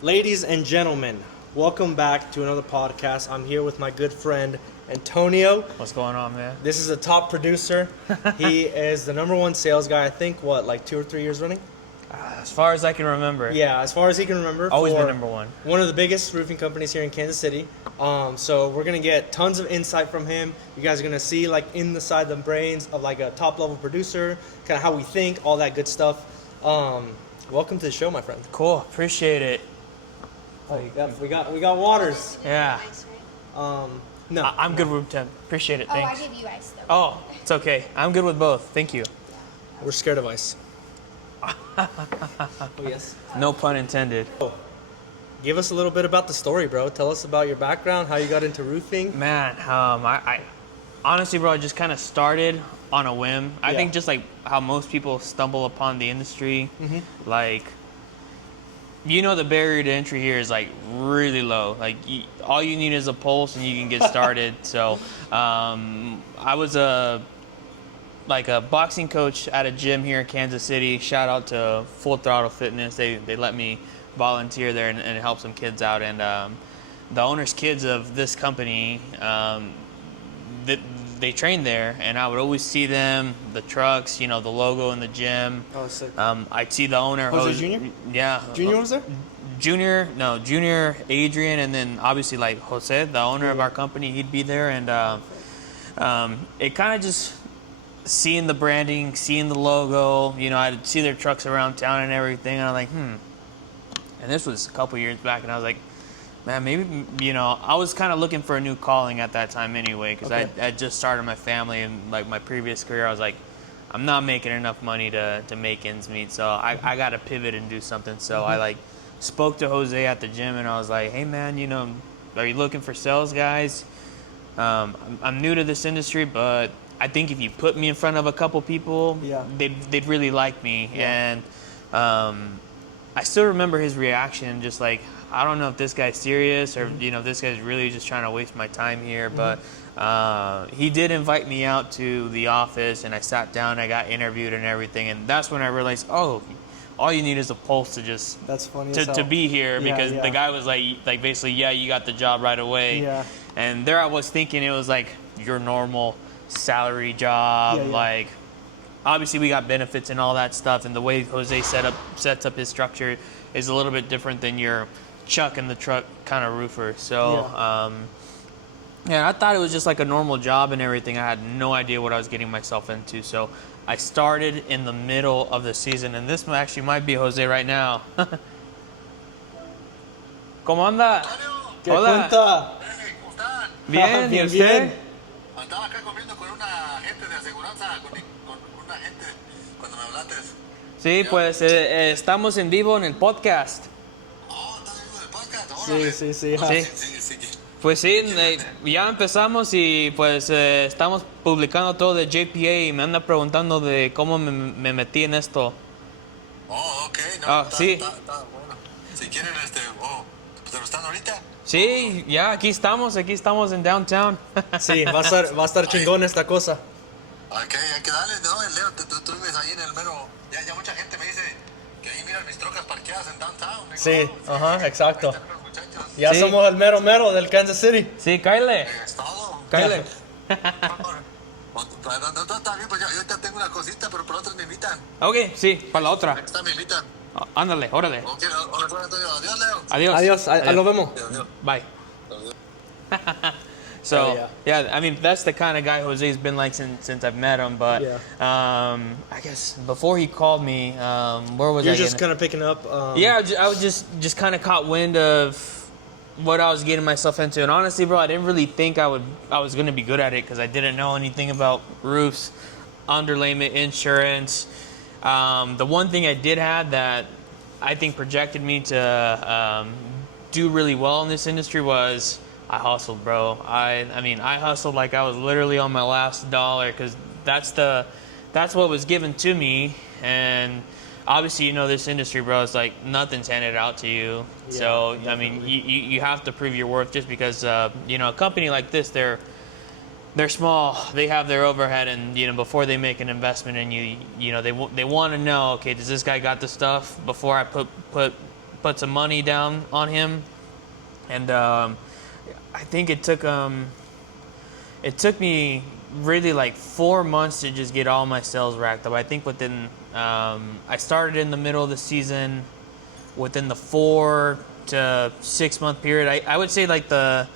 Ladies and gentlemen, welcome back to another podcast. I'm here with my good friend Antonio. What's going on, man? This is a top producer. He is the number one sales guy, I think, like 2 or 3 years running? As far as I can remember. Yeah, as far as he can remember. Always been number one. One of the biggest roofing companies here in Kansas City. So we're going to get tons of insight from him. You guys are going to see like inside the brains of like a top level producer, kind of how we think, all that good stuff. Welcome to the show, my friend. Cool. Appreciate it. Oh, we got waters. Yeah. No. I'm good room temp. Appreciate it. Thanks. I gave you ice though. Oh, it's okay. I'm good with both. Thank you. We're scared of ice. Oh, yes. No pun intended. Give us a little bit about the story, bro. Tell us about your background, how you got into roofing. Man, I honestly, bro, I just kind of started on a whim. I think just like how most people stumble upon the industry, like, you know, the barrier to entry here is like really low. Like all you need is a pulse and you can get started. So I was a boxing coach at a gym here in Kansas City. Shout out to Full Throttle Fitness. They let me volunteer there and help some kids out. And the owner's kids of this company, they trained there, and I would always see them, the trucks, you know, the logo in the gym. Oh, sick. I'd see the owner. Jose Jr.? Yeah. Junior was there? Junior, Adrian, and then obviously like Jose, the owner of our company, he'd be there. And it kind of just, seeing the branding, seeing the logo, you know, I'd see their trucks around town and everything, and I'm like, And this was a couple years back, and I was like, man, maybe, you know, I was kind of looking for a new calling at that time anyway, because I just started my family, and like my previous career, I was like, I'm not making enough money to make ends meet, so I got to pivot and do something. So I like spoke to Jose at the gym, and I was like, hey man, you know, are you looking for sales guys? I'm new to this industry, but I think if you put me in front of a couple people, they'd really like me. And I still remember his reaction, just like, I don't know if this guy's serious or, you know, this guy's really just trying to waste my time here. But he did invite me out to the office, and I sat down, I got interviewed and everything. And that's when I realized, oh, all you need is a pulse to just that's funny to be here, because the guy was like basically, yeah, you got the job right away. Yeah. And there I was thinking it was like your normal salary job. Like, obviously we got benefits and all that stuff, and the way Jose sets up his structure is a little bit different than your chuck in the truck kind of roofer. So I thought it was just like a normal job and everything. I had no idea what I was getting myself into. So I started in the middle of the season, and this actually might be Jose right now. ¿Cómo anda? ¿Qué cuenta? ¿Cómo están? Bien, ¿y usted? Bien. Andaba acá comiendo con una agente de aseguranza, con una agente, cuando me hablaste. Sí, pues estamos en vivo en el podcast. Oh, ¿estás viendo el podcast? Órale. Sí. Sí. Pues sí, ya empezamos y pues estamos publicando todo de JPA, y me anda preguntando de cómo me metí en esto. Oh, ok. No, sí. Está bueno. Si quieren, ¿pero están ahorita? Sí, ya aquí estamos en downtown. Sí, va a estar chingón esta cosa. Ok, hay que darle, ¿no? Leo, tú vives ahí en el mero. Ya mucha gente me dice que ahí miran mis trocas parqueadas en downtown. Sí, exacto. Ahí están los muchachos. Ya somos el mero del Kansas City. Sí, Kyle. Es todo. Kyle. No, está bien, pues yo ahorita tengo una cosita, pero por otros me invitan. Ok, sí, para la otra. Esta me invitan. Ándale, órale. Ok, hola, Antonio. Adiós, Leo. Adiós. Adiós, nos vemos. Adiós. Bye. So, yeah, I mean, that's the kind of guy Jose's been like since I've met him. But I guess before he called me, where was I? You're just kind of picking up. I was just kind of caught wind of what I was getting myself into. And honestly, bro, I didn't really think I was going to be good at it, because I didn't know anything about roofs, underlayment, insurance. The one thing I did have that I think projected me to do really well in this industry was I hustled, bro. I mean, I hustled like I was literally on my last dollar, because that's what was given to me. And obviously, you know, this industry, bro, it's like nothing's handed out to you. So, definitely. I mean, you have to prove your worth, just because, you know, a company like this, they're small. They have their overhead, and, you know, before they make an investment in you, you know, they want to know, okay, does this guy got the stuff before I put put some money down on him, and I think it took me really like 4 months to just get all my sales racked up. I think within I started in the middle of the season. Within the 4 to 6 month period, I would say like the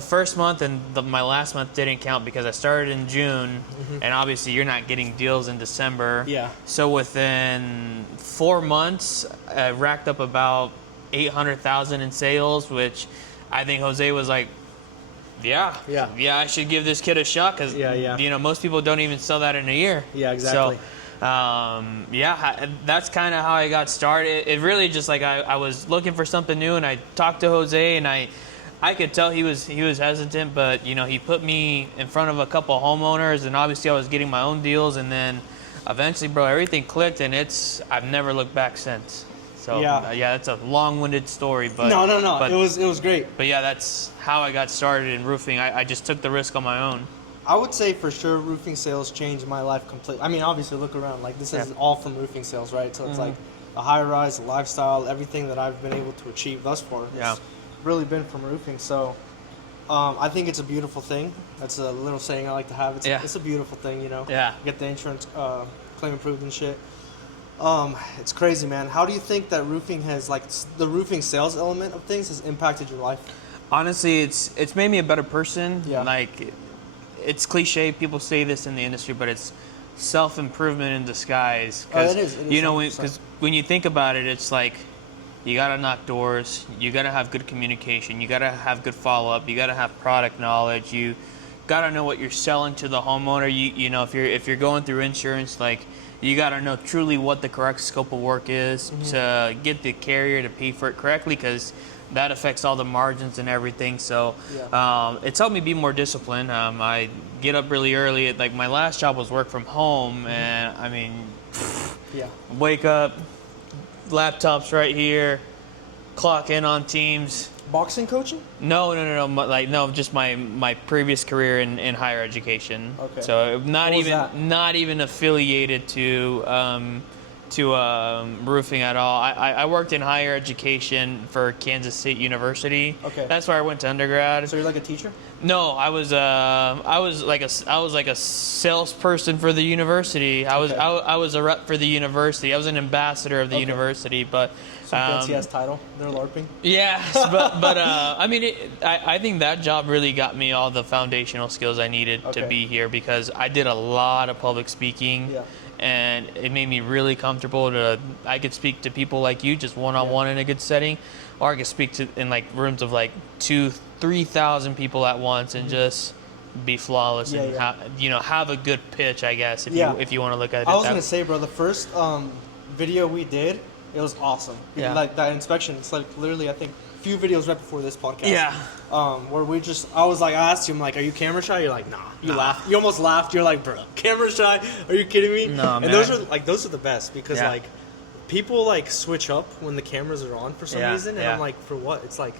first month and my last month didn't count because I started in June, and obviously you're not getting deals in December. Yeah. So within 4 months, I racked up about 800,000 in sales, which I think Jose was like, yeah, I should give this kid a shot because most people don't even sell that in a year. Yeah, exactly. So, that's kind of how I got started. It really just like I was looking for something new, and I talked to Jose, and I could tell he was hesitant, but he put me in front of a couple of homeowners, and obviously I was getting my own deals, and then eventually, bro, everything clicked, and I've never looked back since. So that's a long-winded story, but no, but, it was great. But yeah, that's how I got started in roofing. I just took the risk on my own. I would say for sure roofing sales changed my life completely. I mean, obviously look around, like this is all from roofing sales, right? So it's like the high rise, the lifestyle, everything that I've been able to achieve thus far has really been from roofing. So I think it's a beautiful thing. That's a little saying I like to have. It's a beautiful thing, Yeah. Get the insurance claim approved and shit. It's crazy, man. How do you think that roofing has, like, the roofing sales element of things has impacted your life? Honestly, it's made me a better person. Yeah. Like, it's cliche. People say this in the industry, but it's self-improvement in disguise. It is. Because when you think about it, it's like you got to knock doors. You got to have good communication. You got to have good follow-up. You got to have product knowledge. You got to know what you're selling to the homeowner. If you're going through insurance, like, you got to know truly what the correct scope of work is to get the carrier to pay for it correctly, because that affects all the margins and everything. So it's helped me be more disciplined. I get up really early. Like, my last job was work from home, and I mean, wake up, laptops right here, clock in on Teams. Boxing coaching? No. Just my previous career in higher education. Okay. So not even affiliated to roofing at all. I worked in higher education for Kansas State University. Okay. That's where I went to undergrad. So you're like a teacher? No, I was like a salesperson for the university. I was a rep for the university. I was an ambassador of the university, but some fancy ass title. They're LARPing. Yeah, but I mean, I think that job really got me all the foundational skills I needed to be here, because I did a lot of public speaking. Yeah. And it made me really comfortable I could speak to people like you just one-on-one in a good setting, or I could speak to in like rooms of like 2,000-3,000 people at once and just be flawless and have a good pitch, I guess, if you want to look at it. I was gonna say, bro, the first video we did, it was awesome. Yeah. Like that inspection, it's like literally, I think, a few videos right before this podcast. Yeah. Where I asked you, I'm like, are you camera shy? You're like, nah. You laughed. You almost laughed. You're like, bro, camera shy? Are you kidding me? No, and man. those are the best, because like people like switch up when the cameras are on for some reason, and I'm like, for what? It's like,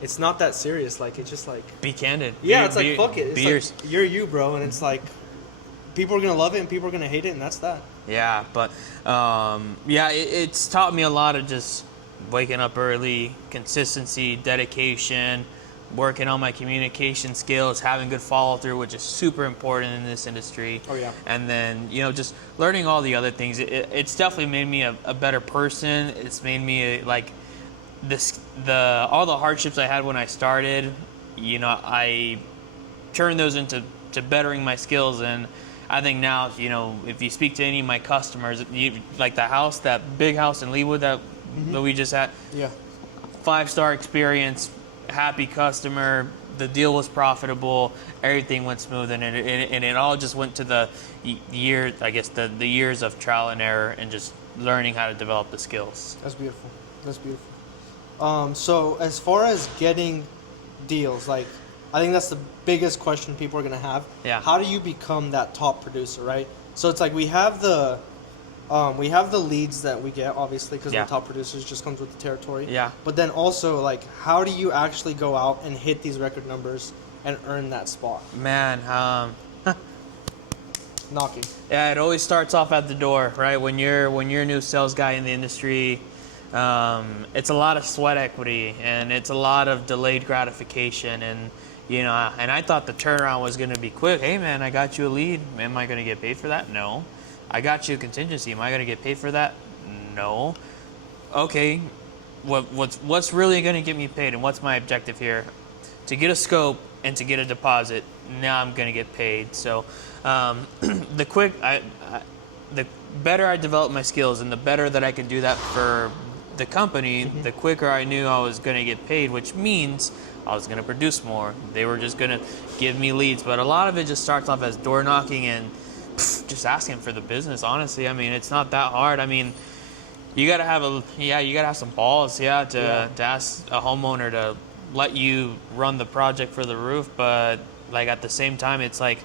it's not that serious. Like, it's just like, be candid. Yeah, it's like, fuck it. It's like, you're you, bro, and it's like, people are gonna love it and people are gonna hate it, and that's that. Yeah, but it's taught me a lot of just waking up early, consistency, dedication, working on my communication skills, having good follow-through, which is super important in this industry. Oh, yeah. And then, just learning all the other things. It's definitely made me a better person. It's made me, like, all the hardships I had when I started, I turned those into bettering my skills. And I think now, if you speak to any of my customers, like that big house in Leawood that we just had, 5-star experience, happy customer, the deal was profitable, everything went smooth, and it all just went to the years of trial and error and just learning how to develop the skills. That's beautiful. So as far as getting deals, like, I think that's the biggest question people are gonna have. Yeah. How do you become that top producer, right? So it's like we have the leads that we get, obviously, because the top producers just comes with the territory. Yeah. But then also, like, how do you actually go out and hit these record numbers and earn that spot? Man, knocking. Yeah, it always starts off at the door, right? When you're a new sales guy in the industry, it's a lot of sweat equity, and it's a lot of delayed gratification, and and I thought the turnaround was going to be quick. Hey man, I got you a lead. Am I going to get paid for that? No. I got you a contingency. Am I going to get paid for that? No. Okay. What's really going to get me paid, and what's my objective here? To get a scope and to get a deposit. Now I'm going to get paid. So the better I develop my skills, and the better that I can do that for the company, the quicker I knew I was going to get paid, which means I was going to produce more. They were just going to give me leads. But a lot of it just starts off as door knocking and just asking for the business, honestly. I mean, it's not that hard. I mean, you got to have some balls, to ask a homeowner to let you run the project for the roof. But like at the same time, it's like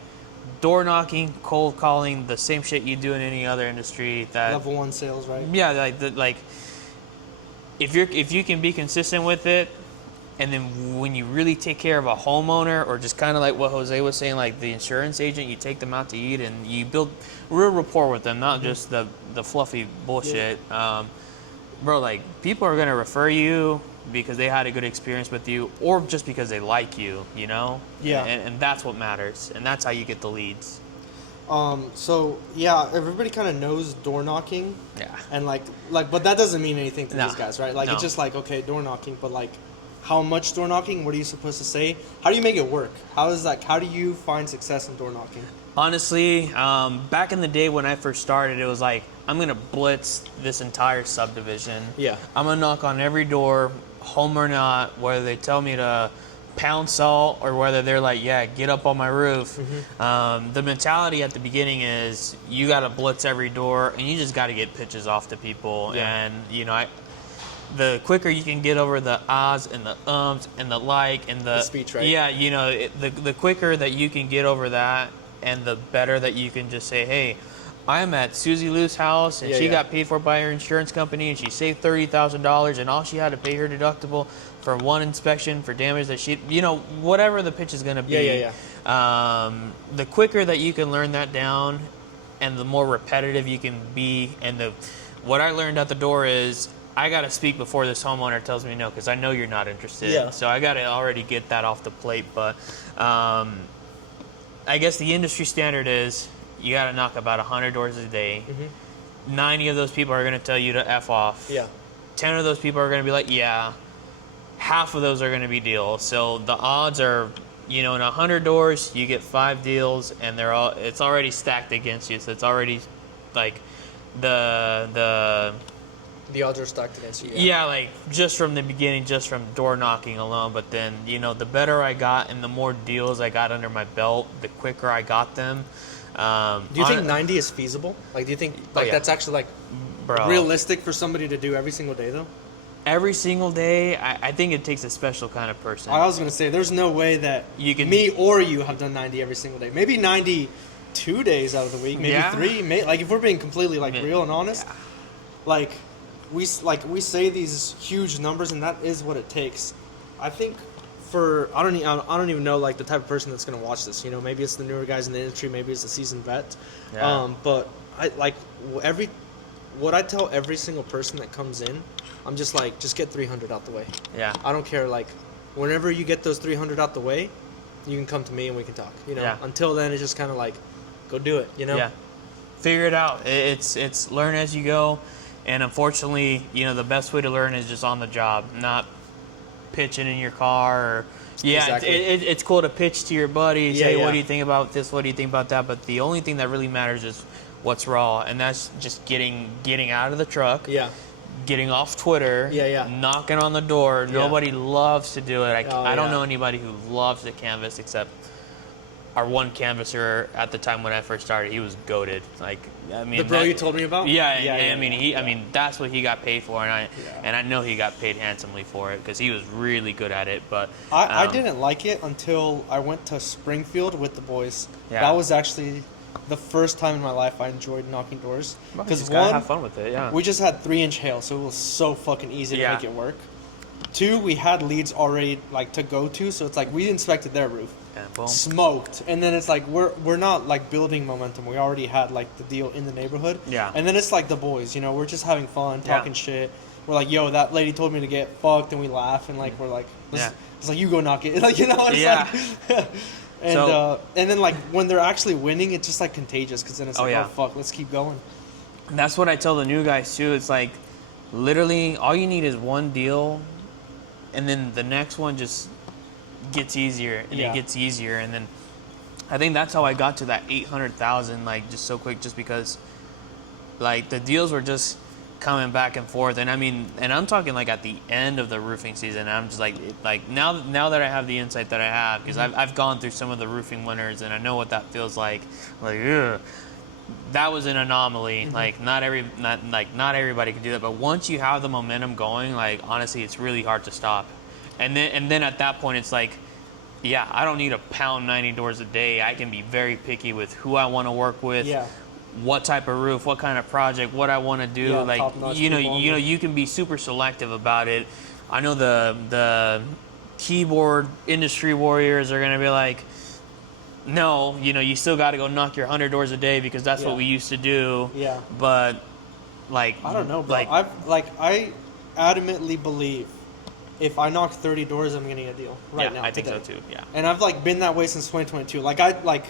door knocking, cold calling, the same shit you do in any other industry. That level 1 sales, right? Yeah, like if you can be consistent with it, and then when you really take care of a homeowner, or just kind of like what Jose was saying, like the insurance agent, you take them out to eat and you build real rapport with them, not just the fluffy bullshit. Bro, like people are gonna refer you because they had a good experience with you, or just because they like you, Yeah. And that's what matters, and that's how you get the leads. So yeah, everybody kind of knows door knocking. Yeah. And like, but that doesn't mean anything to No. these guys, right? Like, No. it's just like, okay, door knocking, but like, how much door knocking? What are you supposed to say? How do you make it work? How do you find success in door knocking? Honestly, back in the day when I first started, it was like, I'm going to blitz this entire subdivision. Yeah. I'm going to knock on every door, home or not, whether they tell me to pound salt or whether they're like, yeah, get up on my roof. The mentality at the beginning is you got to blitz every door, and you just got to get pitches off to people. Yeah. And, the quicker you can get over the ahs and the ums and the like and the speech, right? Yeah, the quicker that you can get over that, and the better that you can just say, hey, I'm at Susie Lou's house, and she got paid for by her insurance company, and she saved $30,000, and all she had to pay her deductible for one inspection for damage that she, whatever the pitch is going to be. The quicker that you can learn that down, and the more repetitive you can be, and what I learned at the door is, I got to speak before this homeowner tells me no, because I know you're not interested. Yeah. So I got to already get that off the plate. But I guess the industry standard is you got to knock about 100 doors a day. 90 of those people are going to tell you to F off. Yeah. 10 of those people are going to be like, yeah. Half of those are going to be deals. So the odds are, in 100 doors, you get 5 deals, and it's already stacked against you. So it's already like The odds are stacked against you. Yeah, like just from the beginning, just from door knocking alone. But then, the better I got and the more deals I got under my belt, the quicker I got them. Do you think 90 is feasible? Like, do you think that's actually like realistic for somebody to do every single day though? Every single day, I think it takes a special kind of person. I was gonna say, there's no way that me or you have done 90 every single day. Maybe 92 days out of the week, maybe 3. Like, if we're being completely real and honest, like. We say these huge numbers, and that is what it takes. I think I don't even know like the type of person that's gonna watch this. Maybe it's the newer guys in the industry, maybe it's a seasoned vet. Yeah. But what I tell every single person that comes in, I'm just like, just get 300 out the way. Yeah. I don't care. Like, whenever you get those 300 out the way, you can come to me and we can talk. Yeah. Until then, it's just kind of like, go do it. Yeah. Figure it out. It's learn as you go. And unfortunately, the best way to learn is just on the job, not pitching in your car. Or, Exactly. It's cool to pitch to your buddies. Yeah, Hey, what do you think about this? What do you think about that? But the only thing that really matters is what's raw, and that's just getting out of the truck. Yeah. Getting off Twitter. Yeah. Knocking on the door. Yeah. Nobody loves to do it. I don't yeah. know anybody who loves to canvas except our one canvasser at the time when I first started. He was goated. The bro you told me about? I mean, that's what he got paid for, and I know he got paid handsomely for it because he was really good at it. But I didn't like it until I went to Springfield with the boys. Yeah. That was actually the first time in my life I enjoyed knocking doors. Because one, have fun with it. Yeah. We just had 3-inch hail, so it was so fucking easy to make it work. 2, we had leads already to go to, so it's like we inspected their roof. And boom. Smoked, and then it's like we're not building momentum. We already had the deal in the neighborhood. Yeah. And then it's like the boys, we're just having fun, talking shit. we're like, yo, that lady told me to get fucked, and we laugh, and like we're like, Yeah. it's like, you go knock it, like, you know, it's Yeah. like, and then like when they're actually winning, it's just like contagious, because then it's like, yeah. oh fuck, let's keep going. And that's what I tell the new guys too. It's like, literally, all you need is one deal, and then the next one just gets easier, and it gets easier, and then I think that's how I got to that 800,000, like, just so quick, just because, like, the deals were just coming back and forth, and I mean, and I'm talking like at the end of the roofing season, and I'm just like now that I have the insight that I have, because I've gone through some of the roofing winners, and I know what that feels like, ugh. That was an anomaly. Like not everybody can do that, but once you have the momentum going, like, honestly, it's really hard to stop. And then at that point, it's like, yeah, I don't need to pound 90 doors a day. I can be very picky with who I want to work with, what type of roof, what kind of project, what I want to do. Like, you can be super selective about it. I know the keyboard industry warriors are gonna be like, no, you still got to go knock your 100 doors a day, because that's what we used to do. Yeah. But, like, I don't know, bro. I adamantly believe if I knock 30 doors, I'm getting a deal right now. I think so too. Yeah. And I've like been that way since 2022. Like I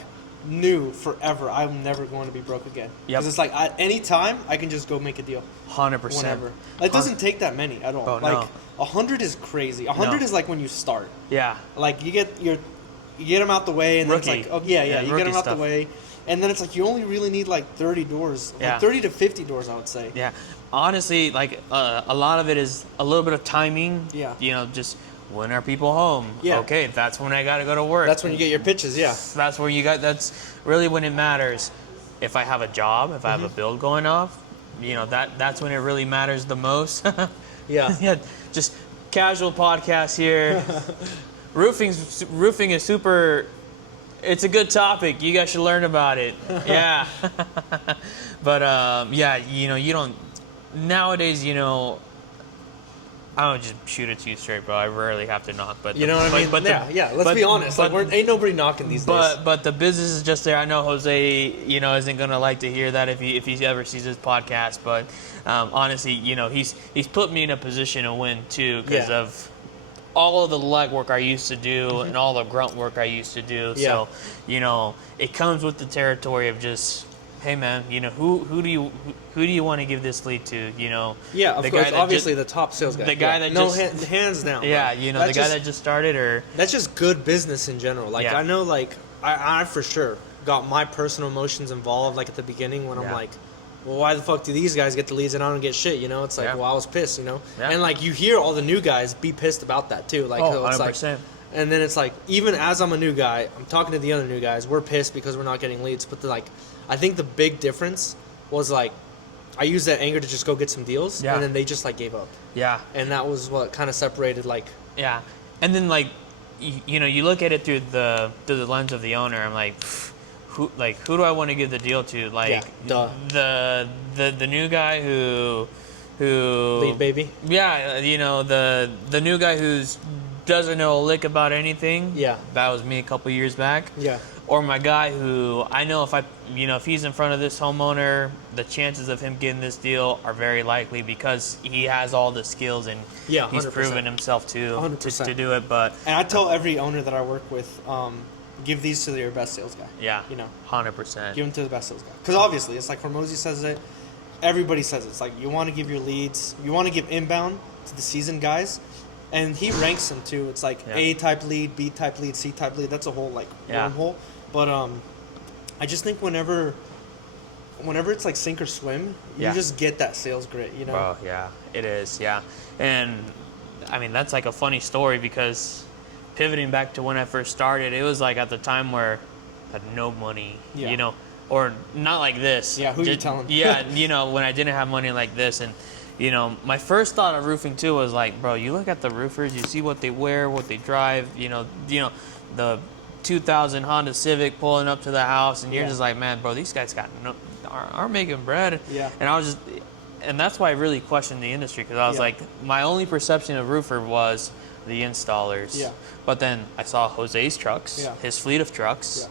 knew forever I'm never going to be broke again. Because it's like at any time I can just go make a deal. 100%. Whenever. It doesn't take that many at all. Oh, like no. 100 is crazy. 100 is like when you start. Yeah. Like you get them out the way, and then it's like, oh yeah, you get them out the way, and then it's like you only really need like 30 doors, like 30 to 50 doors, I would say. Yeah, honestly, like a lot of it is a little bit of timing. Yeah, just when are people home? Yeah. Okay, that's when I got to go to work. That's when you get your pitches. Yeah. That's where that's really when it matters. If I have a job, if I have a build going off, that's when it really matters the most. Yeah. Just casual podcast here. Roofing is super. It's a good topic. You guys should learn about it. Yeah. But you don't nowadays. I don't just shoot it to you straight, bro. I rarely have to knock, but you know what I mean. But let's be honest. Ain't nobody knocking these days. But the business is just there. I know Jose, isn't gonna like to hear that if he ever sees this podcast. But honestly, he's put me in a position to win too, because of all of the legwork I used to do and all the grunt work I used to do. So, it comes with the territory of just, hey man, who do you want to give this lead to? Yeah, of course, obviously the top sales guy. The guy that hands down. Yeah, the guy that just started, or that's just good business in general. Like I know, like I for sure got my personal emotions involved, like at the beginning when I'm like, well, why the fuck do these guys get the leads and I don't get shit? It's like, well, I was pissed, and like you hear all the new guys be pissed about that too. Like, it's 100%. like, and then it's like, even as I'm a new guy, I'm talking to the other new guys. We're pissed because we're not getting leads. But I think the big difference was like, I used that anger to just go get some deals, and then they just like gave up. Yeah, and that was what kind of separated like. Yeah, and then like, you look at it through the lens of the owner. I'm like, who do I want to give the deal to? Like, the new guy who lead baby. Yeah, the new guy who's doesn't know a lick about anything. Yeah, that was me a couple years back. Yeah. Or my guy who I know if he's in front of this homeowner, the chances of him getting this deal are very likely, because he has all the skills and he's proven himself to do it. But and I tell every owner that I work with, give these to your best sales guy. Yeah, 100%. Give them to the best sales guy, because obviously it's like Hormozy says it, everybody says it. It's like you want to give your leads, you want to give inbound to the seasoned guys. And he ranks them too. It's like A type lead, B type lead, C type lead. That's a whole like wormhole. But I just think whenever it's like sink or swim, you just get that sales grit, Oh yeah, it is. Yeah, and I mean that's like a funny story, because pivoting back to when I first started, it was like at the time where I had no money, or not like this. Yeah, who you telling? Yeah, when I didn't have money like this, and. My first thought of roofing too was like, bro, you look at the roofers, you see what they wear, what they drive, the 2000 Honda Civic pulling up to the house, and you're just like, man, bro, these guys aren't making bread. Yeah. And that's why I really questioned the industry, because I was like, my only perception of roofer was the installers. Yeah. But then I saw Jose's trucks, his fleet of trucks,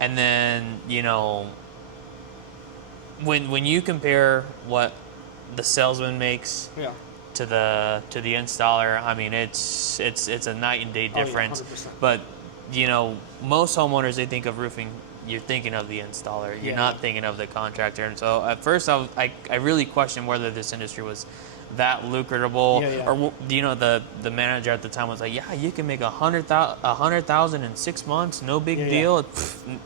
and then when you compare what the salesman makes to the installer, I mean, it's a night and day difference. 100%. But you know, most homeowners, they think of roofing, you're thinking of the installer. You're not thinking of the contractor. And so at first, I really questioned whether this industry was that lucrative, or you know, the manager at the time was like, yeah, you can make $100,000 in 6 months, no big deal. Pff,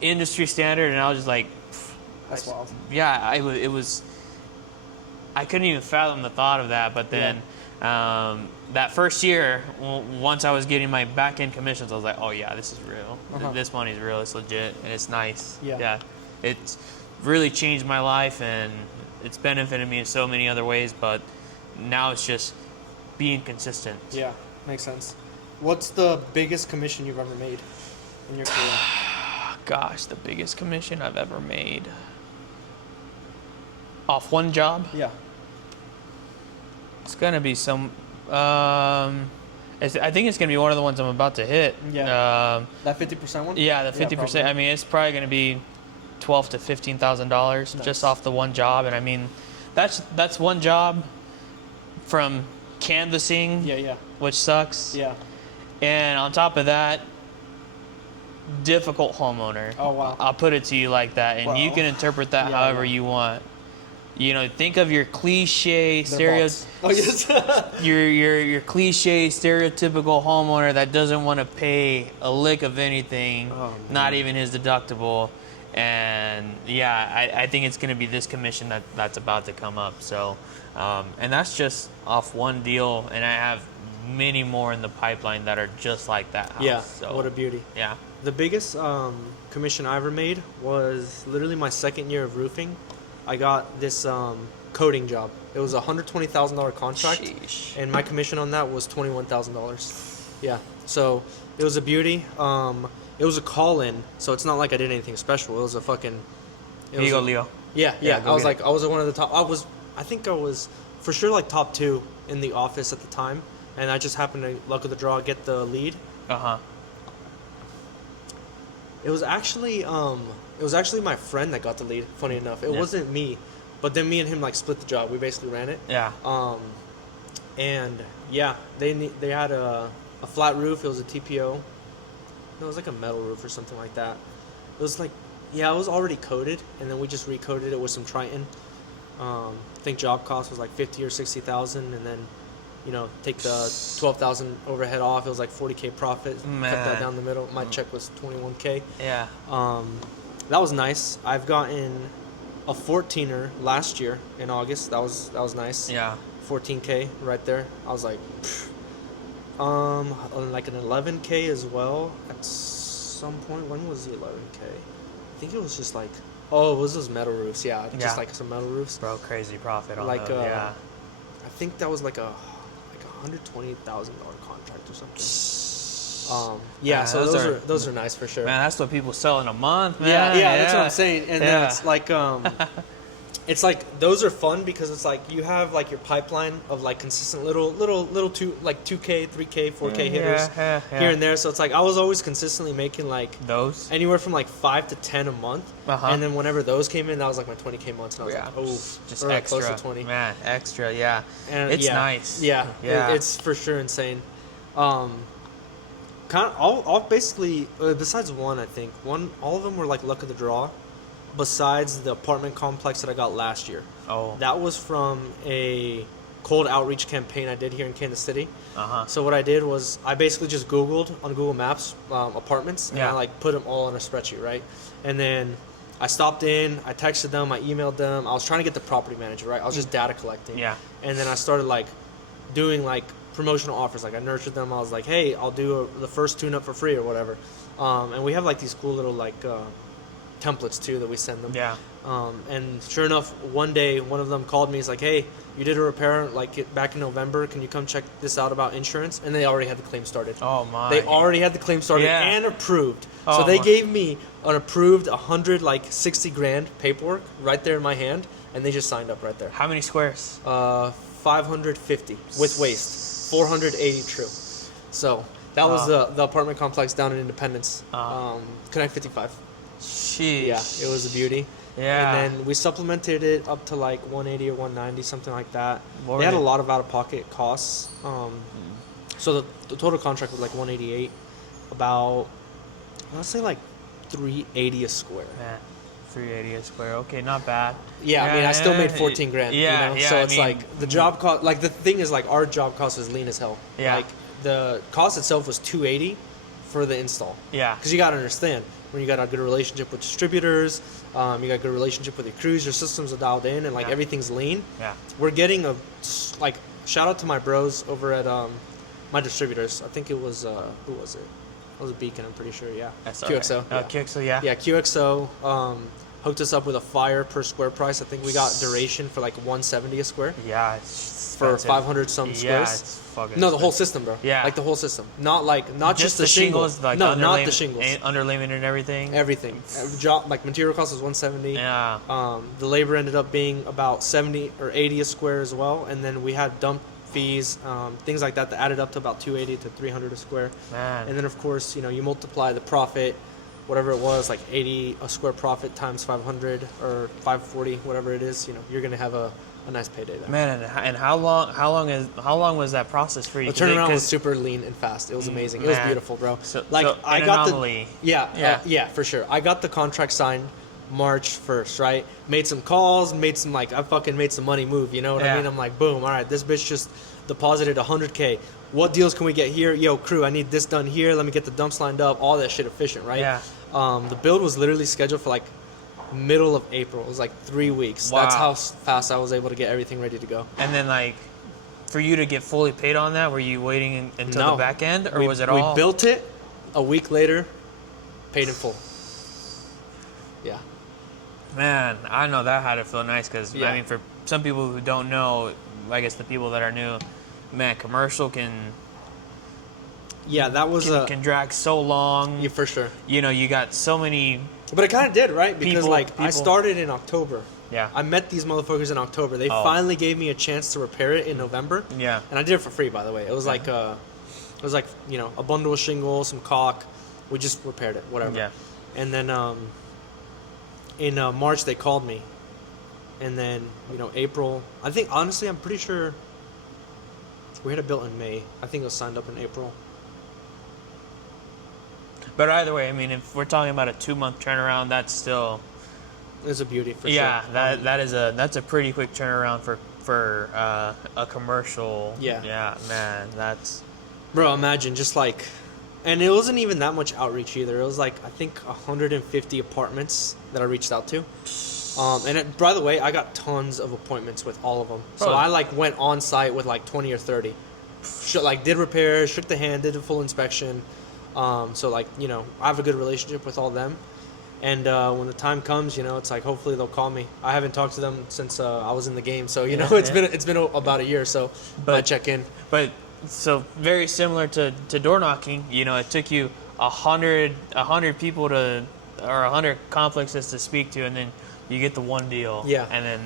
industry standard. And I was just like, That's wild. yeah, it was. I couldn't even fathom the thought of that. But then that first year, once I was getting my back end commissions, I was like, oh yeah, this is real. This money's real. It's legit, and it's nice. Yeah, it's really changed my life, and it's benefited me in so many other ways. But now it's just being consistent. Yeah, makes sense. What's the biggest commission you've ever made in your career? Gosh, the biggest commission I've ever made off one job? Yeah. It's gonna be some. I think it's gonna be one of the ones I'm about to hit. Yeah. That 50% one? Yeah, the 50%. I mean, it's probably gonna be $12,000 to $15,000 just off the one job, and I mean, that's one job from canvassing. Yeah. Which sucks. Yeah. And on top of that, difficult homeowner. Oh wow. I'll put it to you like that, and you can interpret that however you want. You know, think of your cliche stereotypical your cliche stereotypical homeowner that doesn't want to pay a lick of anything, not even his deductible. And yeah, I think it's going to be this commission that's about to come up. So, and that's just off one deal, and I have many more in the pipeline that are just like that house. Yeah, so, what a beauty. Yeah. The biggest commission I ever made was literally my second year of roofing. I got this coating job. It was a $120,000 contract. Sheesh. And my commission on that was $21,000. Yeah, so it was a beauty. It was a call-in, so it's not like I did anything special. It was a fucking... Here you go, Leo. Yeah. I was like, I was one of the top. I think I was for sure like top 2 in the office at the time, and I just happened to luck of the draw get the lead. It was actually my friend that got the lead. Funny enough, it wasn't me, but then me and him like split the job. We basically ran it. Yeah. And yeah, they had a flat roof. It was a TPO. It was like a metal roof or something like that. It was like, yeah, it was already coated, and then we just recoated it with some Triton. I think job cost was like 50 or 60,000, and then, you know, take the 12,000 overhead off. It was like 40K profit. Cut that down the middle. My check was 21K. Yeah. That was nice. I've gotten a 14er last year in August. That was nice. Yeah. 14K right there. I was like, like an 11K as well at some point. When was the 11K? I think it was just like, it was those metal roofs. Yeah, just like some metal roofs. Bro, crazy profit on like those. Yeah. I think that was like a $120,000 contract or something. Yeah, so those are nice for sure. Man, that's what people sell in a month, man. Yeah, that's what I'm saying. And then it's like it's like those are fun because it's like you have like your pipeline of like consistent little 2K, 3K, 4K hitters here and there. So it's like I was always consistently making like those anywhere from like 5 to 10 a month. And then whenever those came in, that was like my 20K months, and I was like, just extra, close to 20. Man, extra, yeah. And it's nice. Yeah. It's for sure insane. Kind of all basically besides one, I think all of them were like luck of the draw. Besides the apartment complex that I got last year. That was from a cold outreach campaign I did here in Kansas City. So what I did was I basically just Googled on Google Maps apartments, and I like put them all in a spreadsheet, right? And then I stopped in, I texted them, I emailed them. I was trying to get the property manager, right? I was just data collecting. Yeah. And then I started like doing like promotional offers. Like I nurtured them. I was like, hey, I'll do the first tune-up for free or whatever. And we have like these cool little like templates too that we send them. Yeah. And sure enough, one day one of them called me. He's like, hey, you did a repair like back in November. Can you come check this out about insurance? And they already had the claim started. Oh my. They already had the claim started and approved. So they gave me an approved 160 grand paperwork right there in my hand, and they just signed up right there. How many squares? 550 with waste, 480 true. So that was the apartment complex down in Independence, Connect 55. Sheesh. Yeah, it was a beauty. Yeah. And then we supplemented it up to like 180 or 190, something like that. Lord. They had a lot of out-of-pocket costs. So the total contract was like 188, about, let's say like 380 a square. Yeah. 380 a square. Okay, not bad. Yeah, I mean, I still made 14 grand. Yeah, you know? yeah. So I it's mean, like the job cost. Like the thing is, like our job cost is lean as hell. Yeah. Like the cost itself was 280 for the install. Yeah. Because you got to understand, when you got a good relationship with distributors, you got a good relationship with your crews, your systems are dialed in, and like Yeah. everything's lean. Yeah. We're getting a like shout out to my bros over at my distributors. I think it was who was it? It was a Beacon, I'm pretty sure. Yeah. That's QXO. Okay. QXO, yeah. Yeah, QXO hooked us up with a fire per square price. I think we got duration for like 170 a square Yeah, it's for expensive. 500 some Yeah, squares. it's fucking No, the whole expensive. system, bro. Yeah. Like the whole system. Not just the shingles. like no, the not the shingles. underlayment and everything. Everything. Job like material cost was 170. Yeah. The labor ended up being about 70 or 80 a square as well, and then we had dump fees, things like that added up to about 280 to 300 a square. Man. And then of course, you know, you multiply the profit, whatever it was, like 80 a square profit times 500 or 540, whatever it is, you know, you're gonna have a nice payday there. Man, and how long was that process for you? The turnaround was super lean and fast. It was amazing. It was Man. beautiful, bro. So- like so I an got anomaly. yeah, for sure. I got the contract signed March 1st, right? Made some calls, I fucking made some money move, you know what I Yeah. mean? I'm like, boom, all right, this bitch just deposited 100K. What deals can we get here? Yo, crew, I need this done here. Let me get the dumps lined up. All that shit efficient, right? Yeah. The build was literally scheduled for like middle of April. It was like 3 weeks. Wow. That's how fast I was able to get everything ready to go. And then like, for you to get fully paid on that, were you waiting until No. the back end, or was it We all? built it a week later, paid in full. Yeah. Man, I know that had to feel nice because Yeah. I mean, for some people who don't know, I guess the people that are new, man, commercial can Yeah, that was can drag so long. yeah, for sure. You know, you got so many. But it kind of did, right? Because I People- started in October. Yeah. I met these motherfuckers in October. They Oh. finally gave me a chance to repair it in November. Yeah. And I did it for free, by the way. It was like you know, a bundle of shingles, some caulk. We just repaired it, whatever. Yeah. And then in March they called me, and then you know April. I think honestly, I'm pretty sure we had it built in May. I think it was signed up in April. But either way, I mean, if we're talking about a 2-month turnaround, that's still It's a beauty for yeah. sure. That's a pretty quick turnaround for a commercial. Yeah. Yeah, man, that's. Bro, imagine just like, and it wasn't even that much outreach either. It was like I think 150 apartments that I reached out to. By the way, I got tons of appointments with all of them. So Bro. I like went on site with like 20 or 30. Did repairs, shook the hand, did a full inspection. So like, you know, I have a good relationship with all them. And when the time comes, you know, it's like hopefully they'll call me. I haven't talked to them since I was in the game, so you know, it's been about a year. So I check in. But so very similar to door knocking, you know, it took you 100 people to, or 100 complexes to speak to, and then you get the one deal. Yeah. And then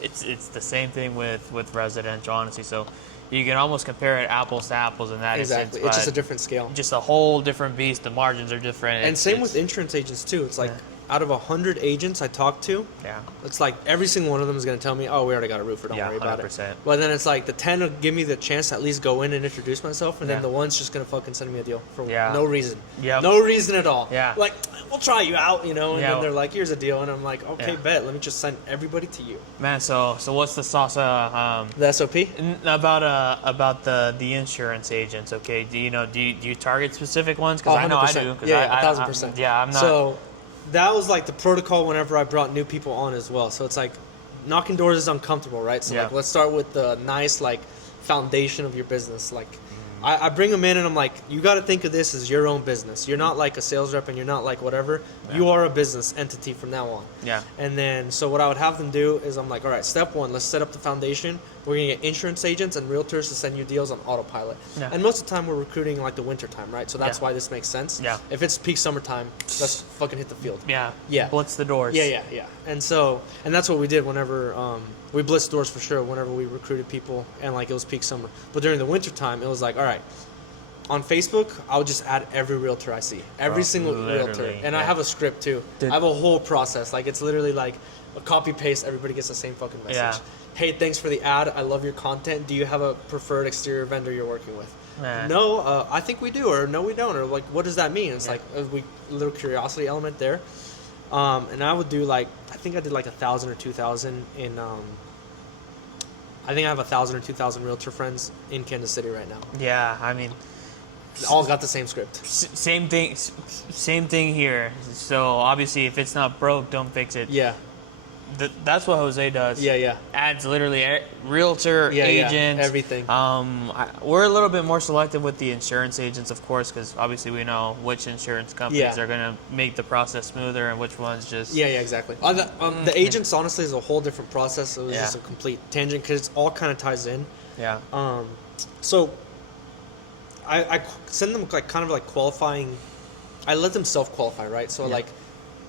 it's the same thing with residential, honestly. So you can almost compare it apples to apples in that Exactly, instance. it's just a but different scale. just a whole different beast. The margins are different. And same with insurance agents too. It's like out of 100 agents I talked to, yeah. it's like every single one of them is going to tell me, "Oh, we already got a roofer. Don't Yeah, worry about 100%. it." But then it's like the 10 will give me the chance to at least go in and introduce myself, and Yeah. then the one's just going to fucking send me a deal for Yeah. no reason. Yep. No reason at all. Yeah. Like, we'll try you out, you know, and Yeah. then they're like, "Here's a deal," and I'm like, "Okay, Yeah. bet. Let me just send everybody to you." Man, so what's the sauce? The SOP. About the insurance agents. Okay, do you target specific ones? Because I know I 100%. do. 'Cause Yeah, I- 1,000%. Yeah, I'm not. So that was like the protocol whenever I brought new people on as well. So it's like knocking doors is uncomfortable, right? So Yeah. like let's start with the nice like foundation of your business. Like I bring them in and I'm like, you got to think of this as your own business. You're not like a sales rep and you're not like whatever. Yeah. You are a business entity from now on. Yeah. And then so what I would have them do is I'm like, all right, step one, let's set up the foundation. We're gonna get insurance agents and realtors to send you deals on autopilot. Yeah. And most of the time we're recruiting like the winter time, right? So that's Yeah. why this makes sense. Yeah. If it's peak summertime, let's fucking hit the field. Yeah. Yeah. Blitz the doors. Yeah. And that's what we did whenever we blitzed doors for sure. Whenever we recruited people and like it was peak summer, but during the winter time, it was like, all right, on Facebook, I'll just add every realtor I see, every single realtor, and I have a script too. I have a whole process. Like it's literally like a copy paste. Everybody gets the same fucking message. Yeah. Hey, thanks for the ad. I love your content. Do you have a preferred exterior vendor you're working with? Nah. No, I think we do, or no, we don't, or like, what does that mean? It's like a little curiosity element there. And I would do like, I think I did like 1,000 or 2,000 in. I think I have 1,000 or 2,000 realtor friends in Kansas City right now. Yeah, I mean, All got the same script. same thing. Same thing here. So obviously, if it's not broke, don't fix it. Yeah. That's what Jose does. Yeah. Adds literally realtor, agent, everything. We're a little bit more selective with the insurance agents, of course, because obviously we know which insurance companies are going to make the process smoother and which ones just. Yeah, exactly. The agents, honestly, is a whole different process. It was just a complete tangent because it all kind of ties in. Yeah. So I send them like kind of like qualifying. I let them self-qualify, right? So like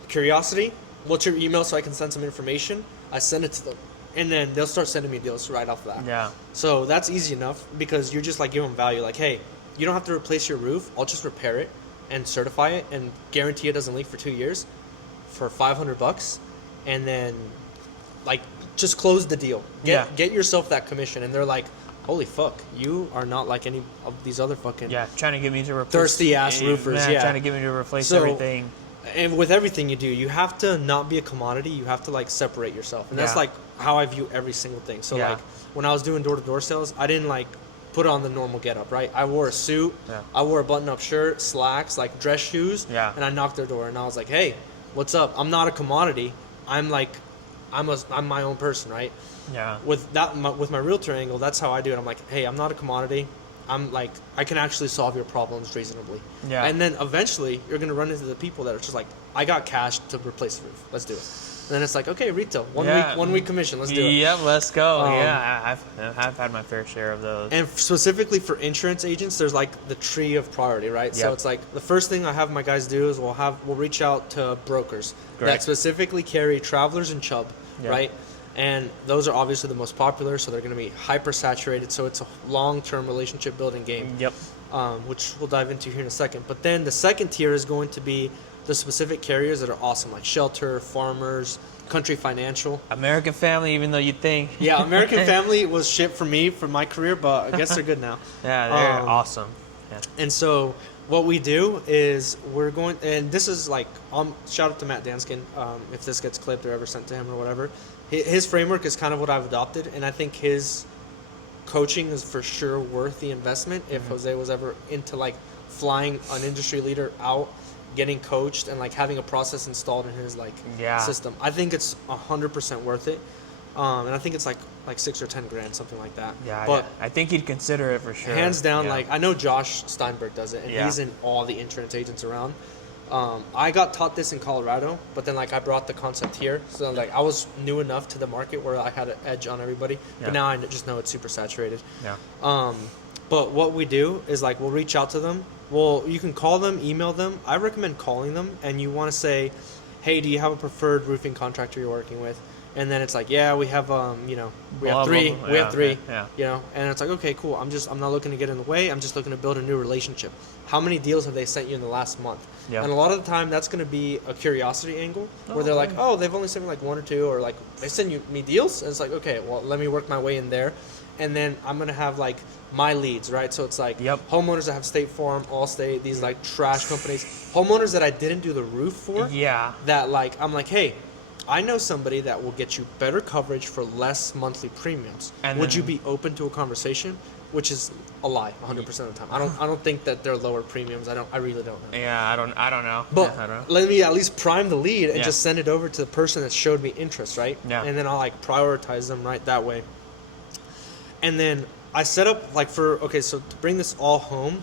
curiosity. What's your email so I can send some information? I send it to them. And then they'll start sending me deals right off that. Yeah. So that's easy enough because you're just like giving them value. Like, hey, you don't have to replace your roof. I'll just repair it and certify it and guarantee it doesn't leak for 2 years for $500. And then, like, just close the deal. Get yourself that commission. And they're like, holy fuck, you are not like any of these other fucking trying to get me to replace thirsty ass roofers. Trying to get me to replace everything. And with everything you do, you have to not be a commodity. You have to like separate yourself, and that's like how I view every single thing. So like when I was doing door-to-door sales, I didn't like put on the normal getup, right? I wore a suit, I wore a button-up shirt, slacks, like dress shoes, and I knocked their door, and I was like, hey, what's up? I'm not a commodity. I'm my own person, right? Yeah. With my realtor angle, that's how I do it. I'm like, hey, I'm not a commodity. I'm like, I can actually solve your problems reasonably. Yeah. And then eventually you're going to run into the people that are just like, I got cash to replace the roof. Let's do it. And then it's like, okay, retail, one week commission. Let's do it. Yep, let's go. I've had my fair share of those. And specifically for insurance agents, there's like the tree of priority, right? So it's like the first thing I have my guys do is we'll reach out to brokers that specifically carry Travelers and Chubb, right? And those are obviously the most popular, so they're going to be hyper saturated. So it's a long-term relationship building game. Yep. Which we'll dive into here in a second. But then the second tier is going to be the specific carriers that are awesome, like Shelter, Farmers, Country Financial. American Family, even though you think. Yeah, American Family was shit for me for my career, but I guess they're good now. Yeah, they're awesome. Yeah. And so what we do is we're going, and this is like, shout out to Matt Danskin, if this gets clipped or ever sent to him or whatever. His framework is kind of what I've adopted, and I think his coaching is for sure worth the investment. If Jose was ever into like flying an industry leader out, getting coached, and like having a process installed in his like system, I think it's 100% worth it. And I think it's like 6 or 10 grand, something like that. Yeah, but I think he'd consider it for sure. Hands down, like I know Josh Steinberg does it, and he's in all the insurance agents around. I got taught this in Colorado, but then like I brought the concept here, so like I was new enough to the market where I had an edge on everybody. But now I just know it's super saturated. Yeah. But what we do is like we'll reach out to them. Well, you can call them, email them. I recommend calling them, and you want to say, "Hey, do you have a preferred roofing contractor you're working with?" And then it's like, yeah, we have, we have three, and it's like, okay, cool. I'm not looking to get in the way. I'm just looking to build a new relationship. How many deals have they sent you in the last month? Yeah. And a lot of the time, that's going to be a curiosity angle where they're like, oh, they've only sent me like 1 or 2, or like they send me deals. And it's like, okay, well, let me work my way in there. And then I'm going to have like my leads, right? So it's like homeowners that have State Farm, Allstate, these like trash companies, homeowners that I didn't do the roof for. Yeah. That like, I'm like, hey, I know somebody that will get you better coverage for less monthly premiums. And would you be open to a conversation? Which is a lie, 100% of the time. I don't think that they're lower premiums. I really don't know. Yeah, I don't know. But I don't know. Let me at least prime the lead and just send it over to the person that showed me interest, right? Yeah. And then I'll like prioritize them right that way. And then I set up like so to bring this all home,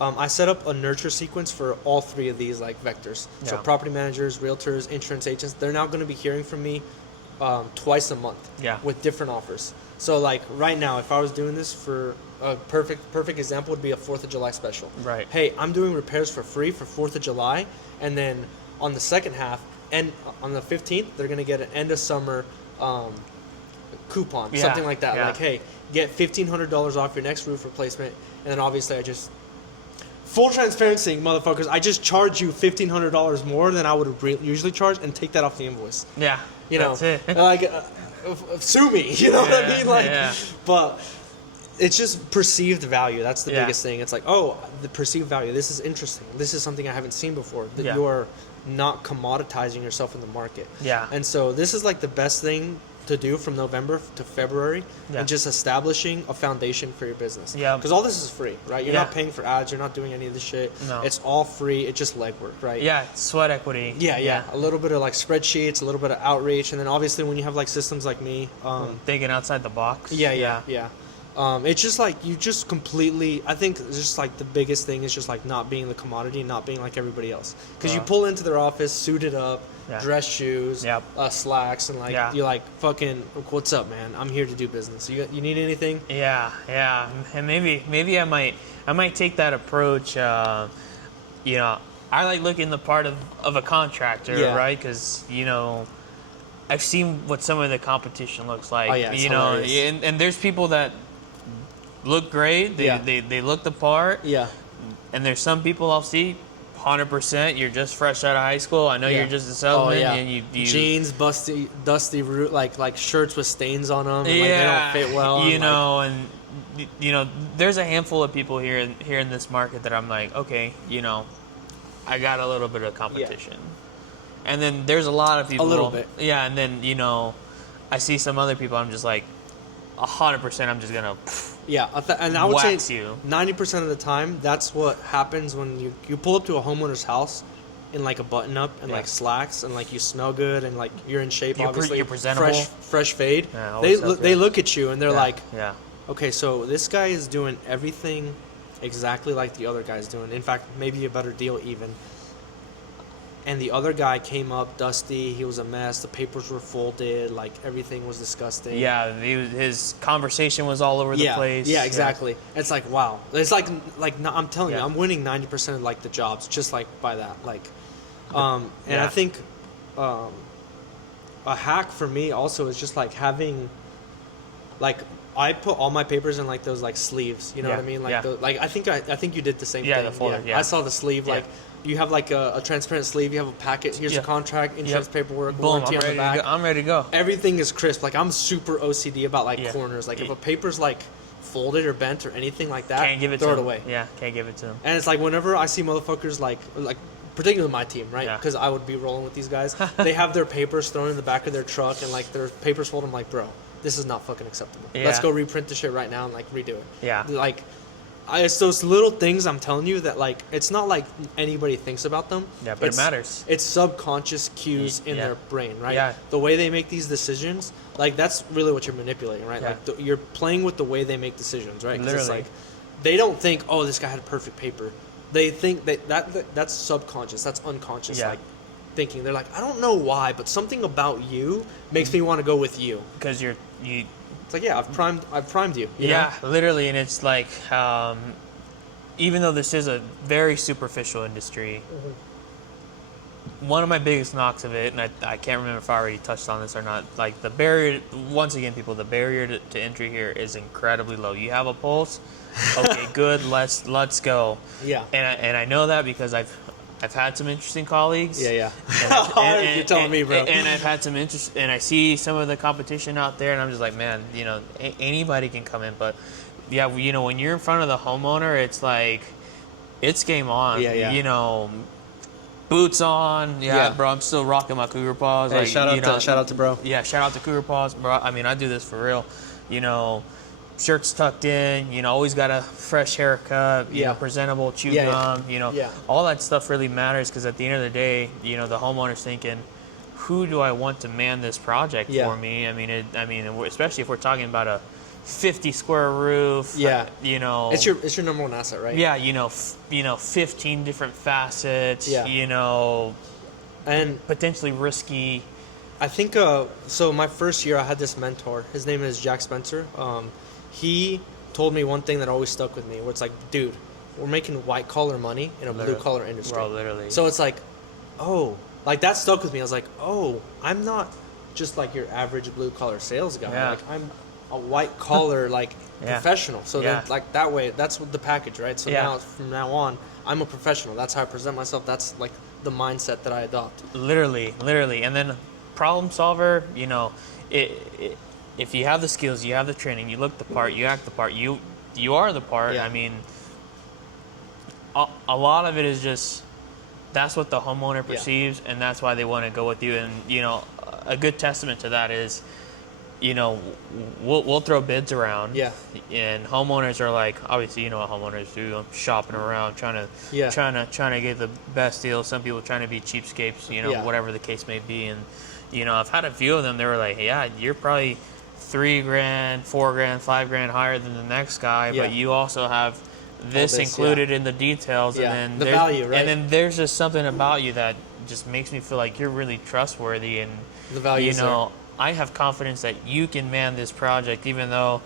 I set up a nurture sequence for all 3 of these like vectors. So property managers, realtors, insurance agents, they're now going to be hearing from me twice a month with different offers. So like right now, if I was doing this for a perfect example would be a 4th of July special. Right. Hey, I'm doing repairs for free for 4th of July. And then on the second half, and on the 15th, they're going to get an end of summer coupon, something like that. Like, hey, get $1,500 off your next roof replacement. And then obviously I just full transparency, motherfuckers. I just charge you $1,500 more than I would usually charge, and take that off the invoice. Yeah, You know, that's it. like sue me. You know what I Yeah, mean? Like, yeah. but it's just perceived value. That's the Yeah. biggest thing. It's like, oh, the perceived value. This is interesting. This is something I haven't seen before. That Yeah. you're not commoditizing yourself in the market. Yeah. And so this is like the best thing to do from November to February, Yeah. and just establishing a foundation for your business. Yeah. Because all this is free, right? You're Yeah. not paying for ads. You're not doing any of this shit. No. It's all free. It's just legwork, right? Yeah, sweat equity. Yeah. A little bit of like spreadsheets, a little bit of outreach, and then obviously when you have like systems like me, Thinking outside the box. yeah. It's just like you just completely. I think it's just like the biggest thing is just like not being the commodity, not being like everybody else. Because you pull into their office, suited up, Yeah. dress shoes, Yep. slacks, and like Yeah. you're like fucking. What's up, man? I'm here to do business. You need anything? Yeah, and maybe I might take that approach. You know, I like looking the part of a contractor, Yeah. right? Because I've seen what some of the competition looks like. Oh, yeah, it's you know, hilarious. and there's people that look great. They look the part. Yeah. And there's some people I'll see. 100%. You're just fresh out of high school. I know Yeah. you're just a salesman, Oh, yeah. and you jeans, dusty root, like shirts with stains on them, and yeah, like they don't fit well. You and, know, and you know, there's a handful of people here in this market that I'm like, okay, you know, I got a little bit of competition, and then there's a lot of people, A little bit. yeah, and then you know, I see some other people, I'm just like, 100%, I'm just gonna. Yeah, and I would Wax say you. 90% of the time, that's what happens when you pull up to a homeowner's house in like a button up and Yeah. like slacks, and like you smell good and like you're in shape. You're Obviously, you're presentable. fresh fade. Yeah, always up They there. look at you and they're like, yeah, okay, so this guy is doing everything exactly like the other guy's doing. In fact, maybe a better deal even. And the other guy came up dusty. He was a mess. The papers were folded. Like everything was disgusting. yeah. His conversation was all over the place. Yeah, exactly. It's like, wow. It's like I'm telling you, Yeah. I'm winning 90% of like the jobs just like by that. Like, and Yeah. I think a hack for me also is just like having, like, I put all my papers in like those like sleeves. You know Yeah, what I mean? Like, yeah. like I think you did the same Yeah, thing. the folder, yeah. I saw the sleeve. Yeah. Like, you have like a transparent sleeve. You have a packet. Here's Yeah. a contract, insurance Yep. paperwork, Boom! warranty I'm on the ready, back. to go. I'm ready to go. Everything is crisp. Like, I'm super OCD about like Yeah. corners. Like, if Yeah. a paper's like folded or bent or anything like that, Can't give it throw to it him. away. Yeah, can't give it to him. And it's like whenever I see motherfuckers like particularly my team, right? Yeah. Because I would be rolling with these guys. They have their papers thrown in the back of their truck and like their papers folded. I'm like, bro, this is not fucking acceptable. Let's Yeah. go reprint the shit right now and like redo it. Yeah. Like, it's those little things I'm telling you that like it's not like anybody thinks about them. Yeah, but it It's- matters. It's subconscious cues in Yeah. their brain, right? Yeah. The way they make these decisions, like that's really what you're manipulating, right? Yeah. Like you're playing with the way they make decisions, right? 'Cause it's Literally. like they don't think, oh, this guy had a perfect paper. They think that's subconscious, that's unconscious, Yeah. like thinking. They're like, I don't know why, but something about you makes me want to go with you. Because you. It's like, yeah, I've primed you. you Yeah, know? literally, and it's like, even though this is a very superficial industry, one of my biggest knocks of it, and I can't remember if I already touched on this or not, like the barrier, once again, people, the barrier to entry here is incredibly low. You have a pulse, okay, good, let's go. Yeah. And I know that because I've had some interesting colleagues. Yeah. And You're telling me, bro. And I've had some interest, and I see some of the competition out there, and I'm just like, man, you know, anybody can come in, but yeah, you know, when you're in front of the homeowner, it's like, it's game on. Yeah. You know, boots on. Yeah, bro, I'm still rocking my Cougar Paws. Hey, like, shout out to bro. Yeah, shout out to Cougar Paws, bro. I mean, I do this for real. You know, shirts tucked in. You know, always got a fresh haircut. You know, presentable, chew gum. You know, all that stuff really matters because at the end of the day, you know, the homeowner's thinking, who do I want to man this project for me? I mean, especially if we're talking about a 50 square roof. Yeah. You know, It's your number one asset, right? yeah, you know, 15 different facets. Yeah. You know, And potentially risky. I think so. My first year, I had this mentor. His name is Jack Spencer. He told me one thing that always stuck with me. Where it's like, dude, we're making white collar money in a blue collar industry. Bro, literally. So it's like, oh, like that stuck with me. I was like, oh, I'm not just like your average blue collar sales guy. Yeah. Like I'm a white collar like Yeah. professional. So Yeah. then, like that way, that's what the package, right? So Yeah. now, from now on, I'm a professional. That's how I present myself. That's like the mindset that I adopt. Literally, literally. And then problem solver, you know, if you have the skills, you have the training, you look the part, you act the part, you are the part. Yeah. I mean, a lot of it is just that's what the homeowner perceives, and that's why they want to go with you. And you know, a good testament to that is, you know, we'll throw bids around. Yeah. And homeowners are like, obviously, you know what homeowners do. I'm shopping around, trying Yeah. to get the best deal. Some people trying to be cheapskates, you know, Yeah. whatever the case may be. And you know, I've had a few of them. They were like, yeah, you're probably $3,000, $4,000, $5,000 higher than the next guy, Yeah. but you also have this included in the details, Yeah. and then The there's, value, right? and then there's just something about you that just makes me feel like you're really trustworthy, and The value you is know, I have confidence that you can man this project, even though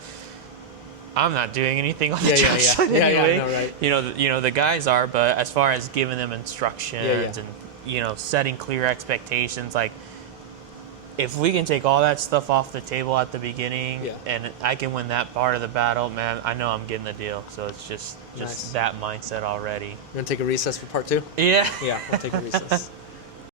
I'm not doing anything on the Yeah, job yeah, site yeah. Yeah, yeah, anyway. I know, right? You know the guys are, but as far as giving them instructions Yeah. and you know setting clear expectations, like if we can take all that stuff off the table at the beginning, Yeah. and I can win that part of the battle, man, I know I'm getting the deal. So it's just Nice. that mindset already. You want to take a recess for part 2? Yeah. Yeah, we'll take a recess.